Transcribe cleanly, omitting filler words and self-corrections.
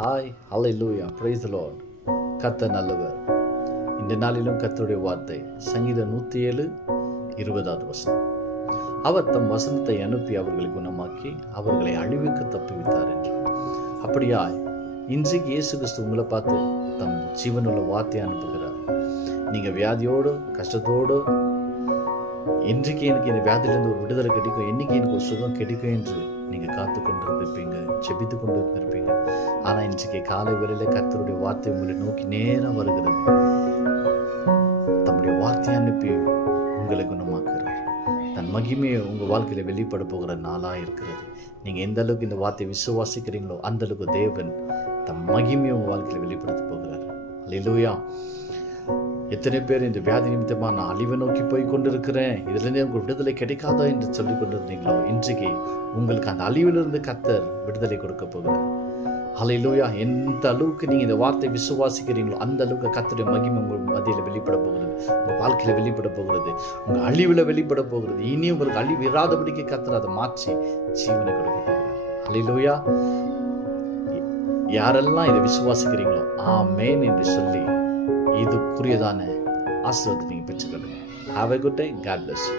Hi hallelujah praise the Lord. கர்த்தர் நல்லவர். இந்த நாளிலும் கர்த்தருடைய வார்த்தை சங்கீதம் 107:20 அவர் தம் வசனத்தை அனுப்பி அவர்களை குணமாக்கி அவர்களை அழிவுக்கு தப்புவித்தார் என்று. அப்படியாய் இன்றைக்கு இயேசு கிறிஸ்து உங்களை பார்த்து தம் ஜீவனுள்ள வார்த்தையை அனுப்புகிறார். நீங்கள் வியாதியோடு கஷ்டத்தோடு இன்றைக்கு எனக்கு இந்த வியாதியிலிருந்து ஒரு விடுதலை கிடைக்கும், என்னைக்கு எனக்கு ஒரு சுகம் கிடைக்கும் என்று நீங்கள் காத்து கொண்டு இருந்திருப்பீங்க, செபித்து கொண்டு இருந்திருப்பீங்க. ஆனால் இன்றைக்கு காலை வேளையில் கர்த்தருடைய வார்த்தை உங்களை நோக்கி நேரம் வருகிறது. தம்முடைய வார்த்தையை அனுப்பி உங்களை குணமாக்குகிறார். தன் மகிமையை உங்கள் வாழ்க்கையில் வெளிப்பட போகிற நாளாக இருக்கிறது. நீங்கள் எந்த அளவுக்கு இந்த வார்த்தையை விசுவாசிக்கிறீங்களோ அந்த அளவுக்கு தேவன் தம் மகிமையை உங்கள் வாழ்க்கையில் வெளிப்படுத்த போகிறார். அல்லேலூயா. எத்தனை பேர் இந்த வியாதி நிமித்தமாக நான் அழிவை நோக்கி போய் கொண்டிருக்கிறேன், இதுலேருந்து எனக்கு விடுதலை கிடைக்காதா என்று சொல்லி கொண்டிருந்தீங்களோ, இன்றைக்கு உங்களுக்கு அந்த அழிவிலிருந்து கர்த்தர் விடுதலை கொடுக்க போகிறார். அல்லேலூயா. எந்த அளவுக்கு நீங்கள் இந்த வார்த்தை விசுவாசிக்கிறீங்களோ அந்த அளவுக்கு கர்த்தருடைய மகிமை உங்கள் மத்தியில் வெளிப்பட போகிறது, உங்கள் வாழ்க்கையில் வெளிப்பட போகிறது, உங்கள் அழிவில் வெளிப்பட போகிறது. இனி உங்களுக்கு அழிவு இராதபடிக்கு கர்த்தர் அதை மாற்றி ஜீவனை கொடுக்க போகிறார். அல்லேலூயா. யாரெல்லாம் இதை விசுவாசிக்கிறீங்களோ ஆமென் என்று சொல்லி இதுக்குரியதான ஆசீர்வாதத்தை நீங்கள் பெற்றுக்கொள்ளுங்க. Have a good day. God bless you.